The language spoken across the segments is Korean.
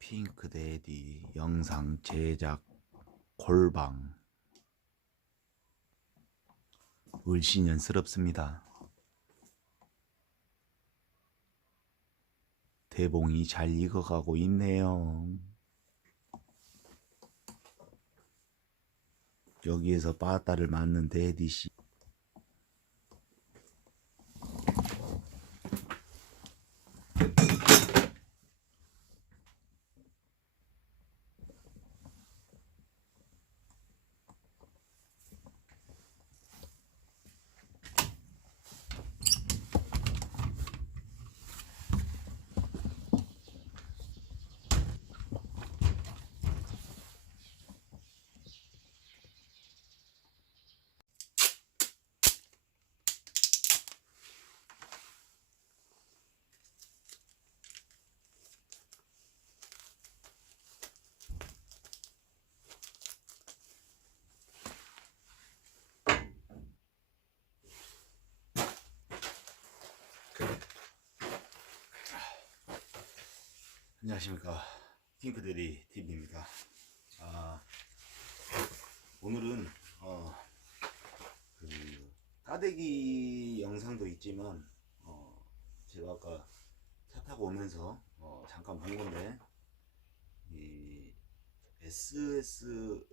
핑크데디 영상 제작 골방 을씨년스럽습니다. 대봉이 잘 익어가고 있네요. 여기에서 빠따를 맞는 데디씨. 안녕하십니까, 핑크데디 TV입니다. 오늘은 따대기 영상도 있지만 제가 아까 차 타고 오면서 잠깐 본 건데, 이 SSAM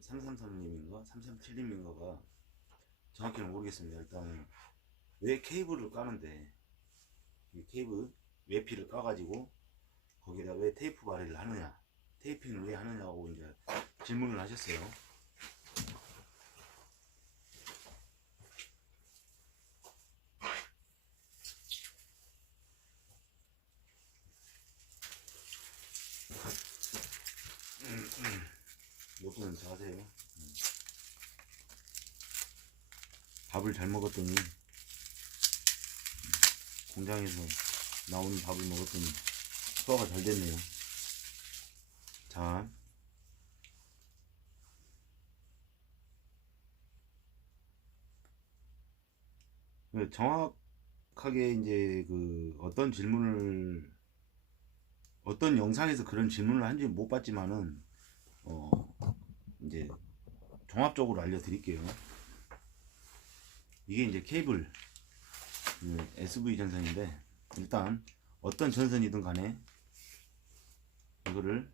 333님인가 337님인가가 정확히는 모르겠습니다. 일단 왜 케이블을 까는데, 이 케이블 외피를 까가지고 거기다 왜 테이프 발해를 하느냐, 테이핑을 왜 하느냐고 이제 질문을 하셨어요. 모두는 자세요. 밥을 잘 먹었더니, 공장에서 나오는 밥을 먹었더니 소화가 잘 됐네요. 자, 정확하게 이제 어떤 영상에서 그런 질문을 한지 못 봤지만은 이제 종합적으로 알려드릴게요. 이게 이제 케이블 SV 전선인데, 일단 어떤 전선이든 간에 이거를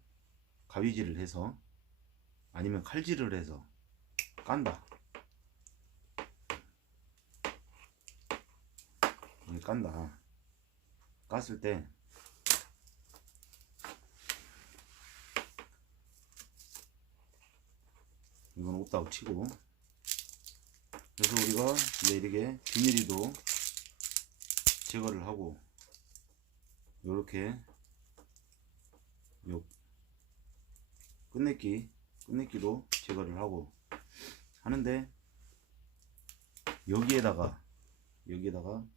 가위질을 해서 아니면 칼질을 해서 깐다. 깐다. 깠을 때 이건 없다고 치고, 그래서 우리가 이제 이렇게 비닐이도 제거를 하고, 요렇게 요 끝내기도 제거를 하고 하는데, 여기에다가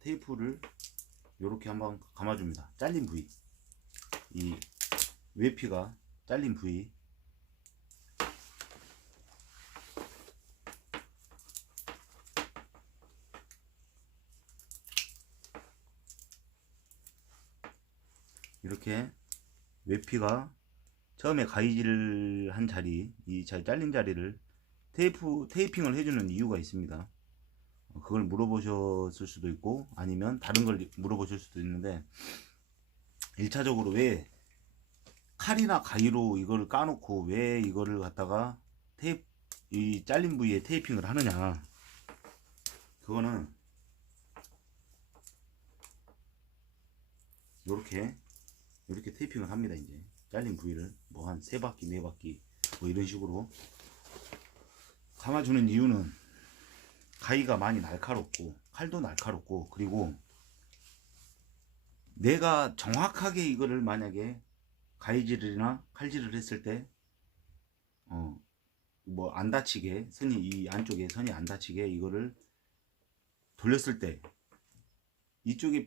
테이프를 요렇게 한번 감아줍니다. 잘린 부위, 이 외피가 잘린 부위, 이렇게 외피가 처음에 가위질 한 자리, 이 잘린 자리를 테이핑을 해주는 이유가 있습니다. 그걸 물어보셨을 수도 있고, 아니면 다른 걸 물어보실 수도 있는데, 1차적으로 왜 칼이나 가위로 이거를 까놓고 왜 이거를 갖다가 이 잘린 부위에 테이핑을 하느냐, 그거는 요렇게 테이핑을 합니다. 이제 잘린 부위를 뭐 한 3바퀴 4바퀴 뭐 이런 식으로 감아주는 이유는, 가위가 많이 날카롭고 칼도 날카롭고, 그리고 내가 정확하게 이거를 만약에 가위질이나 칼질을 했을 때 뭐 안 다치게, 이 안쪽에 선이 안 다치게 이거를 돌렸을 때, 이쪽에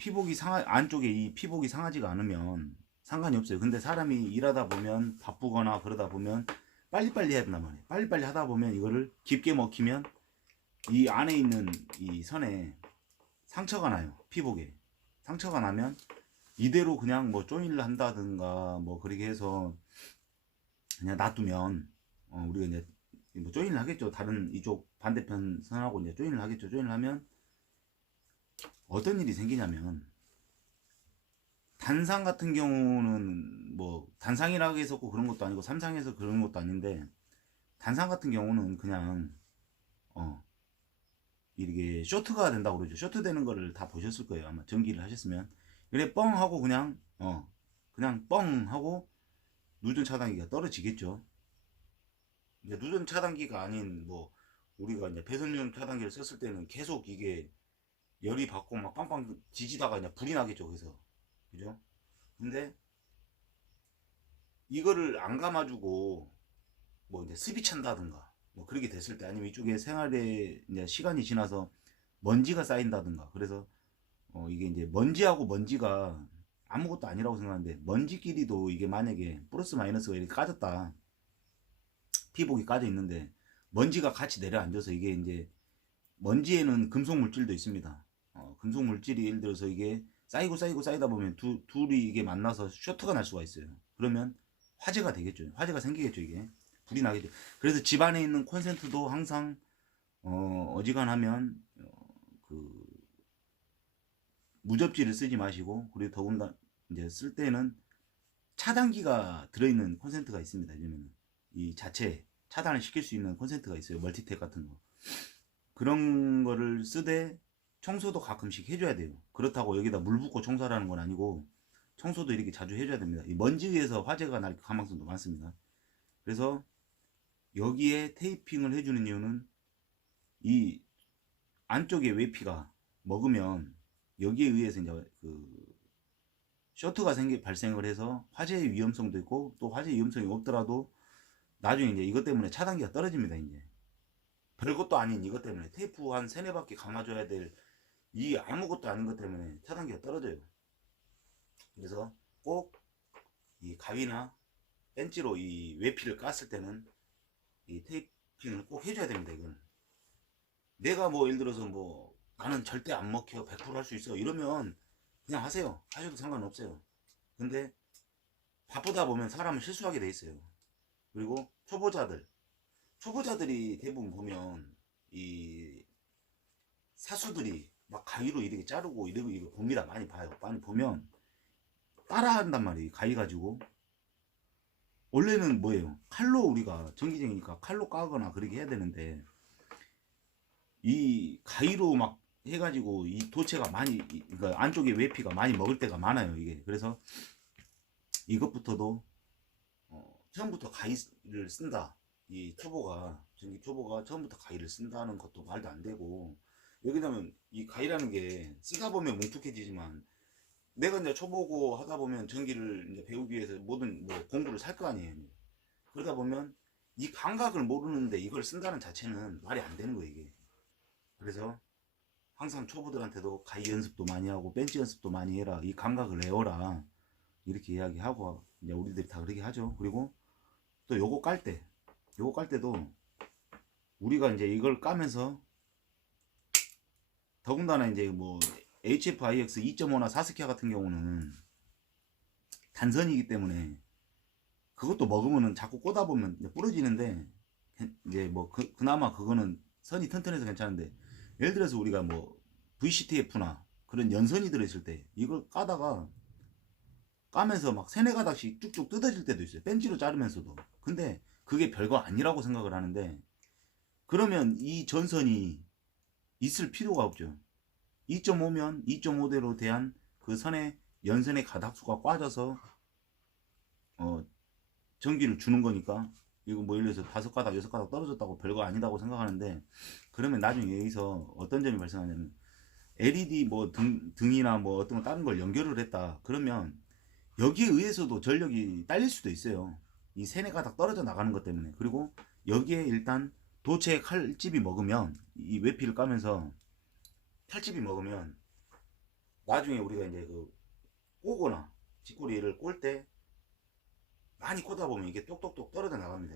안쪽에 이 피복이 상하지가 않으면 상관이 없어요. 근데 사람이 일하다 보면, 바쁘거나 그러다 보면 빨리빨리 해야 된단 말이에요. 빨리빨리 하다 보면 이거를 깊게 먹히면 이 안에 있는 이 선에 상처가 나요. 피복에 상처가 나면 이대로 그냥 뭐 조인을 한다든가 뭐 그렇게 해서 그냥 놔두면 우리가 이제 뭐 조인을 하겠죠. 다른 이쪽 반대편 선하고 이제 조인을 하겠죠. 조인을 하면 어떤 일이 생기냐면, 단상 같은 경우는 뭐 단상이라고 해서 그런 것도 아니고 삼상에서 그런 것도 아닌데, 단상 같은 경우는 그냥 이게 쇼트가 된다고 그러죠. 쇼트 되는 거를 다 보셨을 거예요. 아마 전기를 하셨으면. 그래 뻥 하고 그냥 그냥 뻥 하고 누전 차단기가 떨어지겠죠. 이제 누전 차단기가 아닌 뭐 우리가 이제 배선용 차단기를 썼을 때는 계속 이게 열이 받고 막 빵빵 지지다가 이제 불이 나겠죠. 그래서 그죠? 근데 이거를 안 감아주고 뭐 이제 습이 찬다든가 뭐 그렇게 됐을 때, 아니면 이쪽에 생활에 이제 시간이 지나서 먼지가 쌓인다든가, 그래서 이게 이제 먼지하고 먼지가 아무것도 아니라고 생각하는데, 먼지끼리도 이게 만약에 플러스 마이너스가 이렇게 까졌다, 피복이 까져 있는데 먼지가 같이 내려앉아서 이게 이제, 먼지에는 금속 물질도 있습니다. 금속 물질이 예를 들어서 이게 쌓이고 쌓이고 쌓이다 보면 둘이 이게 만나서 쇼트가 날 수가 있어요. 그러면 화재가 되겠죠. 화재가 생기겠죠. 이게 불이 나겠죠. 그래서 집 안에 있는 콘센트도 항상 어지간하면 그 무접지를 쓰지 마시고, 그리고 더군다나 이제 쓸 때는 차단기가 들어있는 콘센트가 있습니다. 요즘에는 이 자체 차단을 시킬 수 있는 콘센트가 있어요. 멀티텍 같은 거. 그런 거를 쓰되 청소도 가끔씩 해줘야 돼요. 그렇다고 여기다 물 붓고 청소하라는 건 아니고, 청소도 이렇게 자주 해줘야 됩니다. 이 먼지에 의해서 화재가 날 가능성도 많습니다. 그래서 여기에 테이핑을 해주는 이유는, 이 안쪽에 외피가 먹으면 여기에 의해서 이제 그 쇼트가 발생을 해서 화재의 위험성도 있고, 또 화재 위험성이 없더라도 나중에 이제 이것 때문에 차단기가 떨어집니다. 이제 별것도 아닌 이것 때문에 테이프 한 세네 바퀴 감아줘야 될 이 아무것도 아닌 것 때문에 차단기가 떨어져요. 그래서 꼭 이 가위나 벤치로 이 외피를 깠을 때는 이 테이핑을 꼭 해줘야 됩니다. 이건 내가 뭐 예를 들어서 뭐 나는 절대 안 먹혀 100% 할 수 있어 이러면 그냥 하세요. 하셔도 상관없어요. 근데 바쁘다 보면 사람은 실수하게 돼 있어요. 그리고 초보자들이 대부분 보면 이 사수들이 막 가위로 이렇게 자르고 이러고 이거 봅니다. 많이 봐요. 많이 보면 따라한단 말이에요. 가위 가지고. 원래는 뭐예요? 칼로, 우리가 전기쟁이니까 칼로 까거나 그렇게 해야 되는데, 이 가위로 막 해가지고 이 도체가 많이, 그러니까 안쪽에 외피가 많이 먹을 때가 많아요. 이게 그래서 이것부터도 처음부터 가위를 쓴다, 이 초보가, 전기 초보가 처음부터 가위를 쓴다는 것도 말도 안 되고, 왜냐면 이 가위라는 게 쓰다 보면 뭉툭해지지만, 내가 이제 초보고 하다 보면 전기를 이제 배우기 위해서 모든 뭐 공부를 살 거 아니에요. 그러다 보면 이 감각을 모르는데 이걸 쓴다는 자체는 말이 안 되는 거예요, 이게. 그래서 항상 초보들한테도 가위 연습도 많이 하고 벤치 연습도 많이 해라, 이 감각을 내어라, 이렇게 이야기하고 이제 우리들이 다 그렇게 하죠. 그리고 또 요거 깔 때도 우리가 이제 이걸 까면서, 더군다나 이제 뭐 HFIX 2.5나 사스키아 같은 경우는 단선이기 때문에 그것도 먹으면은 자꾸 꼬다 보면 부러지는데, 이제 뭐 그나마 그거는 선이 튼튼해서 괜찮은데, 예를 들어서 우리가 뭐 VCTF나 그런 연선이 들어있을 때 이걸 까면서 막 세네 가닥씩 쭉쭉 뜯어질 때도 있어요. 벤치로 자르면서도. 근데 그게 별거 아니라고 생각을 하는데, 그러면 이 전선이 있을 필요가 없죠. 2.5면 2.5대로 대한 그 선의 연선의 가닥수가 꽈져서 전기를 주는 거니까, 이거 뭐 예를 들어서 5가닥 6가닥 떨어졌다고 별거 아니다고 생각하는데, 그러면 나중에 여기서 어떤 점이 발생하냐면, LED 뭐 등이나 뭐 어떤 다른 걸 연결을 했다 그러면 여기에 의해서도 전력이 딸릴 수도 있어요. 이 세네 가닥 떨어져 나가는 것 때문에. 그리고 여기에 일단 도체 칼집이 먹으면, 이 외피를 까면서 칼집이 먹으면 나중에 우리가 이제 그 꼬거나 뒷꼬리를 꼴 때 많이 꼬다 보면 이게 똑똑똑 떨어져 나갑니다.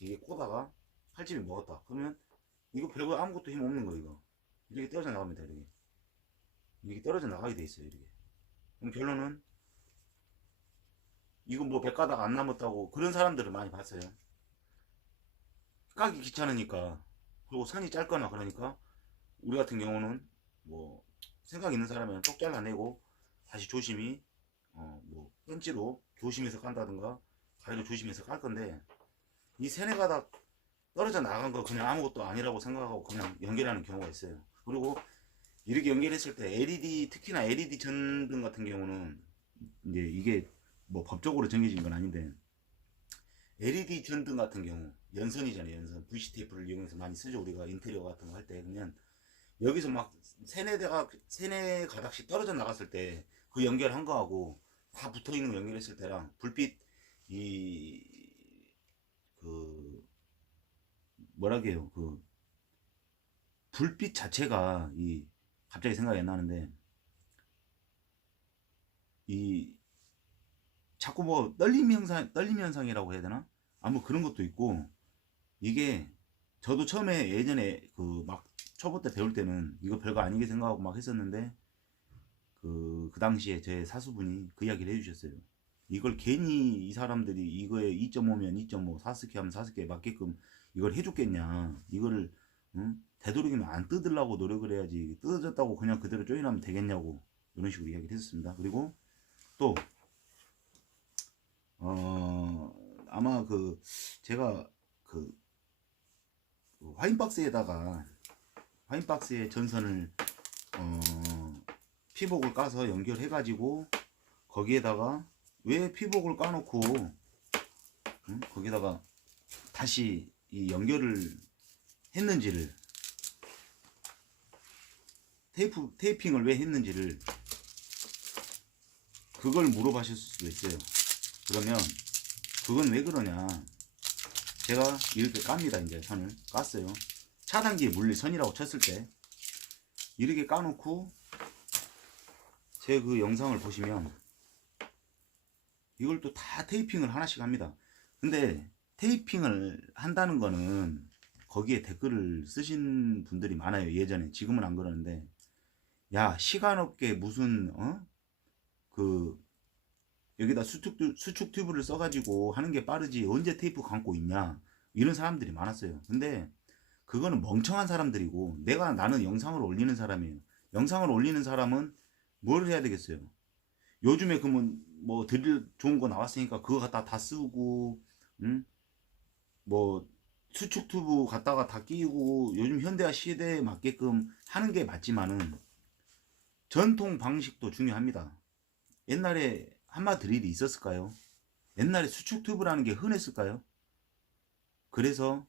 이게 꼬다가 칼집이 먹었다 그러면 이거 별거 아무것도 힘 없는 거, 이거 이렇게 떨어져 나갑니다. 이렇게 떨어져 나가게 돼 있어요. 이렇게. 그럼 결론은 이거 뭐 100가닥 안 남았다고 그런 사람들을 많이 봤어요. 까기 귀찮으니까. 그리고 선이 짧거나 그러니까 우리 같은 경우는 뭐 생각 있는 사람은 쪽 잘라내고 다시 조심히 뭐 펜치로 조심해서 깐다든가 가위로 조심해서 깔 건데, 이 세네 가닥 떨어져 나간 거 그냥 아무것도 아니라고 생각하고 그냥 연결하는 경우가 있어요. 그리고 이렇게 연결했을 때 LED, 특히나 LED 전등 같은 경우는 이제 이게 뭐 법적으로 정해진 건 아닌데, LED 전등 같은 경우 연선이잖아요. 연선 VC 테이프를 이용해서 많이 쓰죠. 우리가 인테리어 같은 거 할 때. 그냥 여기서 막 세네 가닥씩 떨어져 나갔을 때 그 연결한 거하고 다 붙어 있는 거 연결했을 때랑 불빛 이 그 뭐라게요, 그 불빛 자체가 이 갑자기 생각이 안 나는데, 이 자꾸 뭐 떨림 현상이라고 해야 되나? 아무 그런 것도 있고, 이게 저도 처음에 예전에 그 막 초보 때 배울 때는 이거 별거 아니게 생각하고 막 했었는데, 그 당시에 제 사수분이 그 이야기를 해주셨어요. 이걸 괜히 이 사람들이 이거에 2.5면 2.5, 4스케 하면 4스케 맞게끔 이걸 해줬겠냐. 이거를 되도록이면 안 뜯으려고 노력을 해야지, 뜯어졌다고 그냥 그대로 조인하면 되겠냐고, 이런 식으로 이야기를 했었습니다. 그리고 또 아마 그 제가 그 화인박스에다가 화인박스에 전선을 피복을 까서 연결해 가지고 거기에다가 왜 피복을 까놓고 거기다가 다시 이 연결을 했는지를, 테이핑을 왜 했는지를 그걸 물어보실 수도 있어요. 그러면 그건 왜 그러냐, 제가 이렇게 깝니다. 이제 선을 깠어요. 차단기에 물릴 선이라고 쳤을 때 이렇게 까놓고 제 그 영상을 보시면 이걸 또 다 테이핑을 하나씩 합니다. 근데 테이핑을 한다는 거는 거기에 댓글을 쓰신 분들이 많아요. 예전에. 지금은 안 그러는데, 야 시간 없게 무슨 그 여기다 수축 튜브를 써가지고 하는 게 빠르지 언제 테이프 감고 있냐, 이런 사람들이 많았어요. 근데 그거는 멍청한 사람들이고, 나는 영상을 올리는 사람이에요. 영상을 올리는 사람은 뭘 해야 되겠어요? 요즘에 그러면 뭐 드릴 좋은 거 나왔으니까 그거 갖다 다 쓰고, 뭐 수축 튜브 갖다가 다 끼고 요즘 현대화 시대에 맞게끔 하는 게 맞지만은 전통 방식도 중요합니다. 옛날에 한마 드릴이 있었을까요? 옛날에 수축 튜브라는 게 흔했을까요? 그래서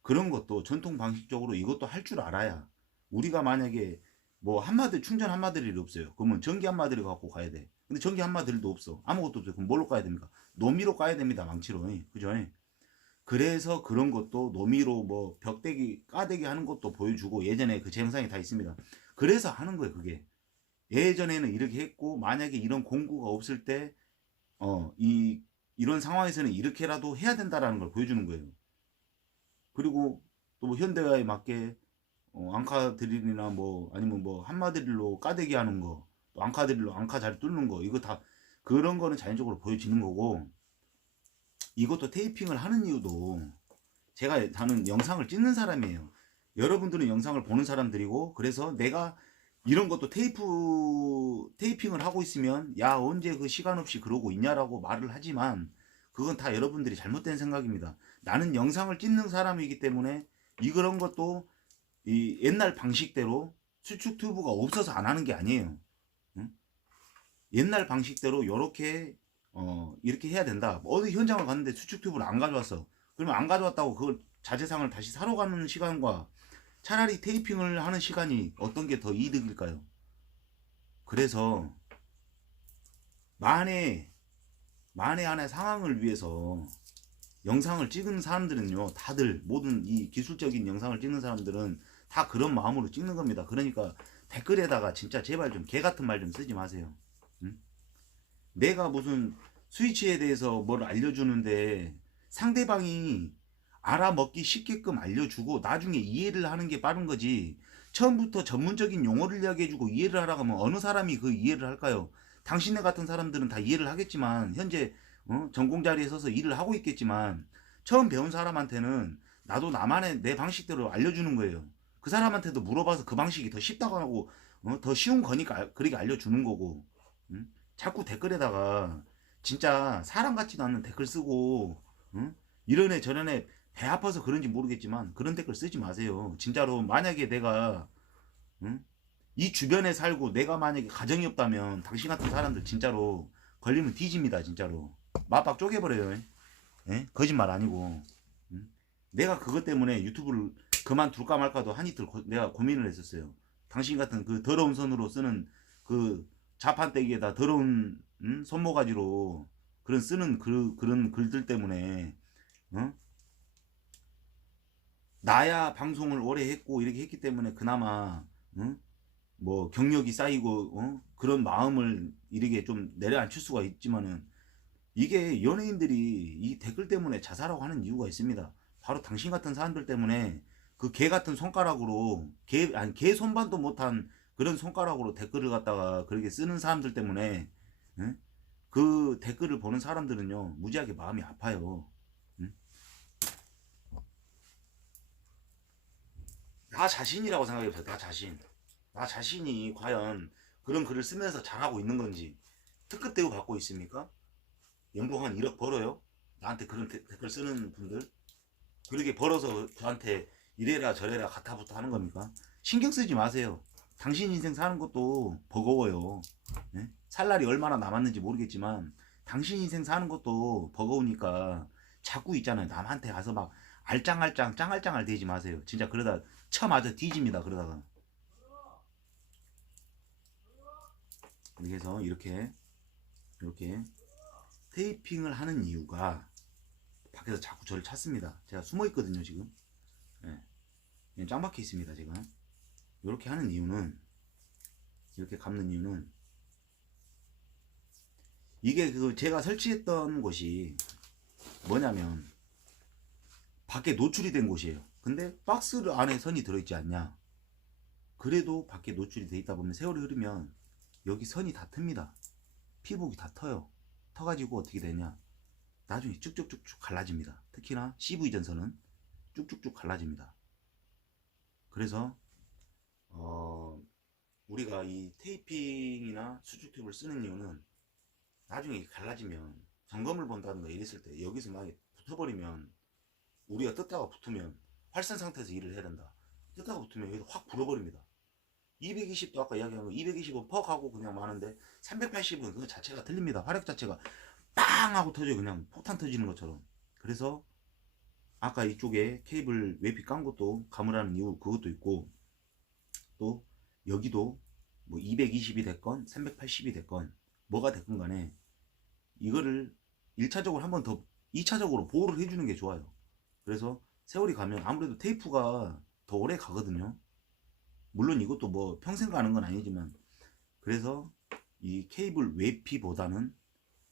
그런 것도 전통 방식적으로 이것도 할 줄 알아야, 우리가 만약에 뭐 충전 한마 드릴이 없어요. 그러면 전기 한마 드릴 갖고 가야 돼. 근데 전기 한마 드릴도 없어. 아무것도 없어요. 그럼 뭘로 까야 됩니까? 노미로 까야 됩니다. 망치로. 그죠? 그래서 그런 것도 노미로 뭐 벽대기 까대기 하는 것도 보여주고, 예전에 그 제 영상이 다 있습니다. 그래서 하는 거예요. 그게 예전에는 이렇게 했고, 만약에 이런 공구가 없을 때 이런 상황에서는 이렇게라도 해야 된다라는 걸 보여주는 거예요. 그리고 또 뭐 현대화에 맞게 앙카 드릴이나 뭐 아니면 뭐 한마 드릴로 까대기 하는 거, 또 앙카 드릴로 앙카 잘 뚫는 거, 이거 다 그런 거는 자연적으로 보여지는 거고, 이것도 테이핑을 하는 이유도, 저는 영상을 찍는 사람이에요. 여러분들은 영상을 보는 사람들이고, 그래서 내가 이런 것도 테이핑을 하고 있으면 야 언제 그 시간 없이 그러고 있냐라고 말을 하지만, 그건 다 여러분들이 잘못된 생각입니다. 나는 영상을 찍는 사람이기 때문에 그런 것도 이 옛날 방식대로 수축 튜브가 없어서 안 하는 게 아니에요. 응? 옛날 방식대로 이렇게 해야 된다. 어디 현장을 갔는데 수축 튜브를 안 가져왔어. 그러면 안 가져왔다고 그걸 자재상을 다시 사러 가는 시간과 차라리 테이핑을 하는 시간이 어떤 게 더 이득일까요? 그래서 만에 하나의 상황을 위해서 영상을 찍은 사람들은요, 다들 모든 이 기술적인 영상을 찍는 사람들은 다 그런 마음으로 찍는 겁니다. 그러니까 댓글에다가 진짜 제발 좀 개 같은 말 좀 쓰지 마세요. 응? 내가 무슨 스위치에 대해서 뭘 알려주는데 상대방이 알아먹기 쉽게끔 알려주고 나중에 이해를 하는 게 빠른 거지, 처음부터 전문적인 용어를 이야기해주고 이해를 하라고 하면 어느 사람이 그 이해를 할까요? 당신네 같은 사람들은 다 이해를 하겠지만 현재 전공 자리에 서서 일을 하고 있겠지만 처음 배운 사람한테는 나도 나만의 내 방식대로 알려주는 거예요. 그 사람한테도 물어봐서 그 방식이 더 쉽다고 하고 더 쉬운 거니까 그렇게 알려주는 거고. 응? 자꾸 댓글에다가 진짜 사람 같지도 않는 댓글 쓰고 응? 이런 애 저런 애 배 아파서 그런지 모르겠지만 그런 댓글 쓰지 마세요. 진짜로 만약에 내가 응? 이 주변에 살고 내가 만약에 가정이 없다면 당신 같은 사람들 진짜로 걸리면 뒤집니다. 진짜로 맞박 쪼개버려요. 예? 거짓말 아니고. 응? 내가 그것 때문에 유튜브를 그만둘까 말까도 한이틀 내가 고민을 했었어요. 당신 같은 그 더러운 손으로 쓰는 그 자판대기에다 더러운 손모가지로 그런 쓰는 그런 글들 때문에 어? 나야 방송을 오래 했고 이렇게 했기 때문에 그나마 뭐 경력이 쌓이고 그런 마음을 이렇게 좀 내려앉힐 수가 있지만은 이게 연예인들이 이 댓글 때문에 자살하고 하는 이유가 있습니다. 바로 당신 같은 사람들 때문에 그 개 같은 손가락으로 개 손반도 못한 그런 손가락으로 댓글을 갖다가 그렇게 쓰는 사람들 때문에 응? 그 댓글을 보는 사람들은요 무지하게 마음이 아파요. 응? 나 자신이라고 생각해보세요. 나 자신. 나 자신이 과연 그런 글을 쓰면서 잘하고 있는 건지 특급 대우 받고 있습니까? 연봉 한 1억 벌어요? 나한테 그런 댓글 쓰는 분들 그렇게 벌어서 저한테 이래라 저래라 가타부터 하는 겁니까? 신경 쓰지 마세요. 당신 인생 사는 것도 버거워요. 네? 살 날이 얼마나 남았는지 모르겠지만 당신 인생 사는 것도 버거우니까 자꾸 있잖아요. 남한테 가서 막 알짱알짱 짱알짱알 대지 마세요. 진짜 그러다 쳐맞아 뒤집니다. 그러다가 그래서 이렇게 테이핑을 하는 이유가 밖에서 자꾸 저를 찾습니다. 제가 숨어 있거든요 지금. 예, 그냥 짱 박혀 있습니다 제가. 이렇게 하는 이유는 이렇게 감는 이유는 이게 그 제가 설치했던 곳이 뭐냐면 밖에 노출이 된 곳이에요. 근데 박스 안에 선이 들어있지 않냐. 그래도 밖에 노출이 돼 있다 보면 세월이 흐르면 여기 선이 다 틉니다. 피복이 다 터요. 터가지고 어떻게 되냐. 나중에 쭉쭉쭉쭉 갈라집니다. 특히나 CV 전선은 쭉쭉쭉 갈라집니다. 그래서 우리가 이 테이핑이나 수축 팁을 쓰는 이유는 나중에 갈라지면 점검을 본다든가 이랬을 때 여기서 만약에 붙어버리면 우리가 뜯다가 붙으면 활선 상태에서 일을 해야 된다. 뜯다가 붙으면 여기서 확 불어버립니다. 220도 아까 이야기한 거 220은 퍽 하고 그냥 마는데 380은 그 자체가 틀립니다. 화력 자체가 빵 하고 터져요. 그냥 폭탄 터지는 것처럼. 그래서 아까 이쪽에 케이블 웨피 깐 것도 감으라는 이유 그것도 있고 또 여기도 뭐 220이 됐건 380이 됐건 뭐가 됐건 간에 이거를 1차적으로 한 번 더 2차적으로 보호를 해주는 게 좋아요. 그래서 세월이 가면 아무래도 테이프가 더 오래 가거든요. 물론 이것도 뭐 평생 가는 건 아니지만 그래서 이 케이블 웨피보다는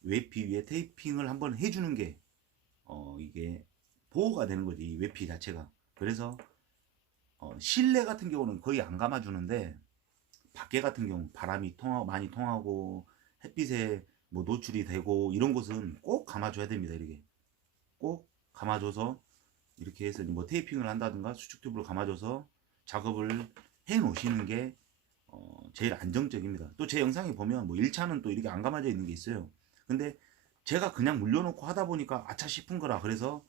웨피 위에 테이핑을 한번 해주는 게 이게 보호가 되는 거지 이 웨피 자체가. 그래서 실내 같은 경우는 거의 안 감아주는데 밖에 같은 경우 바람이 많이 통하고 햇빛에 뭐 노출이 되고 이런 곳은 꼭 감아줘야 됩니다. 이렇게 꼭 감아줘서 이렇게 해서 뭐 테이핑을 한다든가 수축 튜브를 감아줘서 작업을 해 놓으시는 게 제일 안정적입니다. 또 제 영상에 보면 뭐 1차는 또 이렇게 안 감아져 있는 게 있어요. 근데 제가 그냥 물려놓고 하다 보니까 아차 싶은 거라 그래서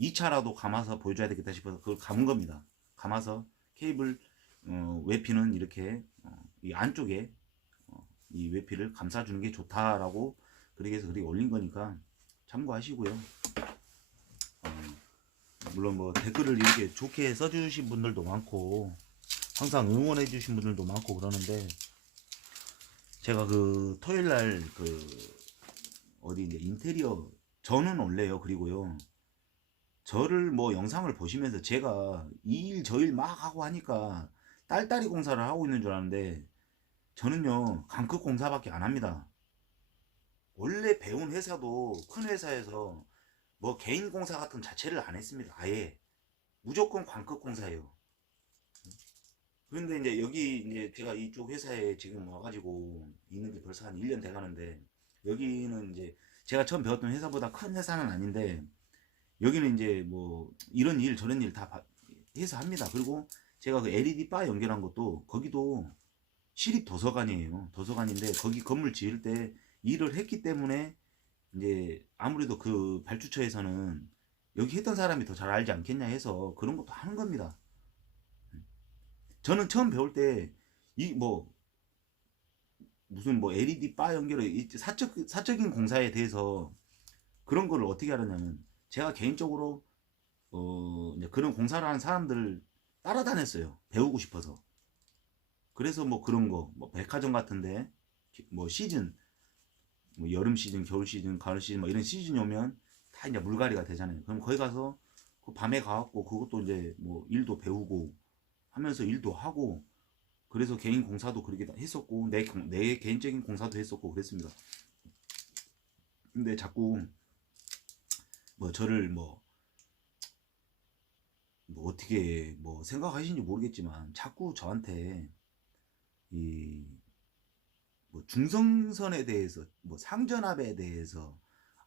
2차라도 감아서 보여줘야 되겠다 싶어서 그걸 감은 겁니다. 감아서 케이블 외피는 이렇게 이 안쪽에 이 외피를 감싸주는 게 좋다라고 그렇게 해서 그렇게 올린 거니까 참고하시고요. 물론 뭐 댓글을 이렇게 좋게 써주신 분들도 많고 항상 응원해 주신 분들도 많고 그러는데 제가 그 토요일날 그 어디 이제 인테리어 저는 원래요. 그리고요 저를 뭐 영상을 보시면서 제가 이 일 저 일 막 하고 하니까 딸딸이 공사를 하고 있는 줄 아는데 저는요 강급 공사밖에 안 합니다. 원래 배운 회사도 큰 회사에서 뭐 개인 공사 같은 자체를 안 했습니다. 아예 무조건 광급 공사예요. 그런데 이제 여기 이제 제가 이쪽 회사에 지금 와가지고 있는 게 벌써 한 1년 돼 가는데, 여기는 이제 제가 처음 배웠던 회사보다 큰 회사는 아닌데, 여기는 이제 뭐 이런 일 저런 일 다 해서 합니다. 그리고 제가 그 LED 바 연결한 것도 거기도 시립 도서관이에요. 도서관인데 거기 건물 지을 때 일을 했기 때문에 이제 아무래도 그 발주처에서는 여기 했던 사람이 더 잘 알지 않겠냐 해서 그런 것도 하는 겁니다. 저는 처음 배울 때 이 뭐 무슨 뭐 LED 바 연결을 사적인 공사에 대해서 그런 거를 어떻게 알았냐면, 제가 개인적으로 이제 그런 공사를 하는 사람들을 따라다녔어요. 배우고 싶어서. 그래서 뭐 그런 거, 뭐 백화점 같은데 뭐 시즌, 뭐 여름 시즌, 겨울 시즌, 가을 시즌, 뭐 이런 시즌이 오면 다 이제 물갈이가 되잖아요. 그럼 거기 가서 그 밤에 가갖고 그것도 이제 뭐 일도 배우고 하면서 일도 하고, 그래서 개인 공사도 그렇게 했었고 내 개인적인 공사도 했었고 그랬습니다. 근데 자꾸 뭐 저를 뭐 어떻게 뭐 생각하시는지 모르겠지만 자꾸 저한테 이 뭐 중성선에 대해서 뭐 상전압에 대해서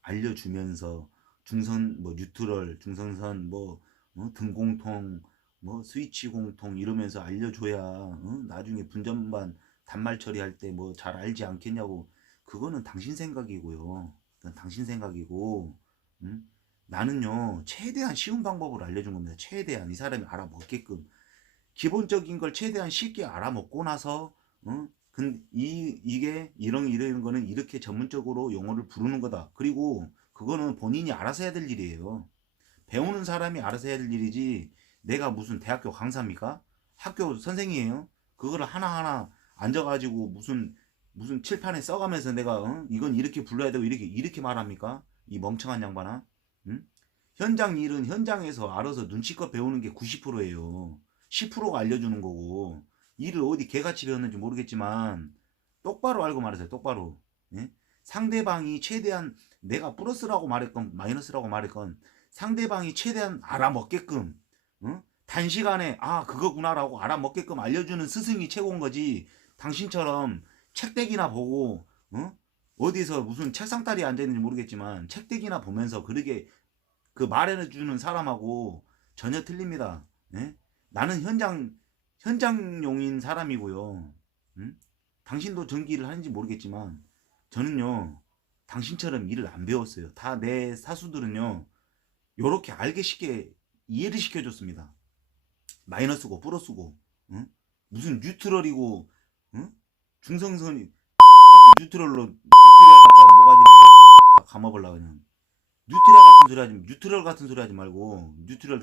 알려주면서, 중선 뭐 뉴트럴 중성선 뭐 등공통 뭐 스위치 공통 이러면서 알려줘야 나중에 분전반 단말 처리할 때 뭐 잘 알지 않겠냐고. 그거는 당신 생각이고요. 그건 당신 생각이고, 응? 나는요 최대한 쉬운 방법을 알려준 겁니다. 최대한 이 사람이 알아먹게끔 기본적인 걸 최대한 쉽게 알아먹고 나서, 이게 이런 거는 이렇게 전문적으로 용어를 부르는 거다. 그리고 그거는 본인이 알아서 해야 될 일이에요. 배우는 사람이 알아서 해야 될 일이지, 내가 무슨 대학교 강사입니까? 학교 선생이에요. 그거를 하나하나 앉아가지고 무슨 칠판에 써가면서 내가 이건 이렇게 불러야 되고 이렇게 말합니까? 이 멍청한 양반아. 응? 현장 일은 현장에서 알아서 눈치껏 배우는 게 90%예요. 10%가 알려주는 거고, 일을 어디 개같이 배웠는지 모르겠지만 똑바로 알고 말하세요. 똑바로. 예? 상대방이 최대한, 내가 플러스라고 말했건 마이너스라고 말했건 상대방이 최대한 알아먹게끔, 단시간에 아 그거구나라고 알아먹게끔 알려주는 스승이 최고인 거지. 당신처럼 책대기나 보고 어디서 무슨 책상다리에 앉아있는지 모르겠지만 책대기나 보면서 그러게 그 말해주는 사람하고 전혀 틀립니다. 예? 나는 현장용인 사람이고요. 응? 당신도 전기를 하는지 모르겠지만 저는요 당신처럼 일을 안 배웠어요. 다 내 사수들은요 요렇게 알기 쉽게 이해를 시켜줬습니다. 마이너스고 플러스고, 응? 무슨 뉴트럴이고, 응? 중성선이 뉴트리아 갖다 모가지를 다 감아보려고 그냥. 뉴트리아 같은 소리 하지 말고 뉴트리아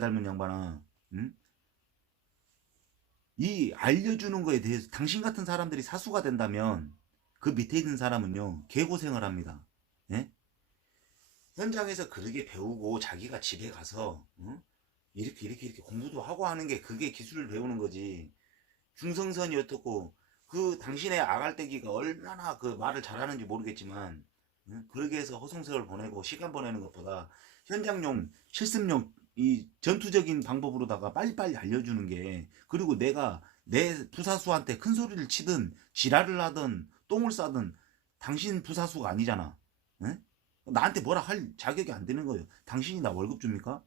닮은 양반아. 응? 이 알려주는 거에 대해서 당신 같은 사람들이 사수가 된다면 그 밑에 있는 사람은요 개고생을 합니다. 예? 현장에서 그렇게 배우고 자기가 집에 가서 이렇게 공부도 하고 하는 게 그게 기술을 배우는 거지. 중성선이 어떻고 그 당신의 아갈대기가 얼마나 그 말을 잘하는지 모르겠지만, 그러게 해서 허송세월 보내고 시간 보내는 것보다 현장용 실습용 이 전투적인 방법으로다가 빨리빨리 알려주는 게, 그리고 내가 내 부사수한테 큰 소리를 치든 지랄을 하든 똥을 싸든 당신 부사수가 아니잖아. 응? 나한테 뭐라 할 자격이 안 되는 거예요. 당신이 나 월급 줍니까?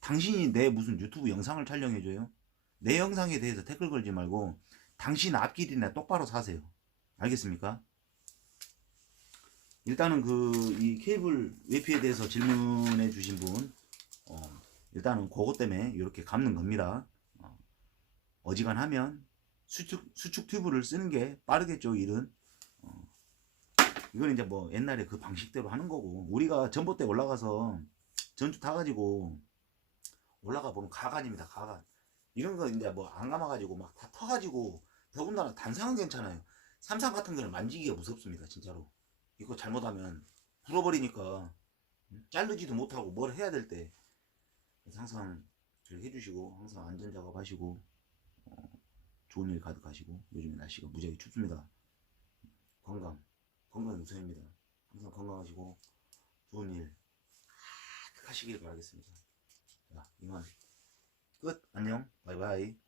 당신이 내 무슨 유튜브 영상을 촬영해줘요? 내 영상에 대해서 댓글 걸지 말고 당신 앞길이나 똑바로 사세요. 알겠습니까? 일단은 이 케이블 외피에 대해서 질문해 주신 분, 일단은 그것 때문에 이렇게 감는 겁니다. 어지간하면 수축 튜브를 쓰는 게 빠르겠죠, 일은. 이건 이제 뭐 옛날에 그 방식대로 하는 거고, 우리가 전봇대 올라가서 전주 타가지고 올라가 보면 가관입니다, 가관. 이런 거 이제 뭐 안 감아가지고 막 다 터가지고, 더군다나 단상은 괜찮아요. 삼상 같은 거는 만지기가 무섭습니다, 진짜로. 이거 잘못하면 불어버리니까 자르지도 못하고 뭘 해야 될 때. 그래서 항상 잘 해주시고, 항상 안전 작업하시고, 좋은 일 가득하시고. 요즘에 날씨가 무지하게 춥습니다. 건강이 우선입니다. 항상 건강하시고 좋은 일 가득하시길 바라겠습니다. 자, 이만 끝. 안녕. 바이바이.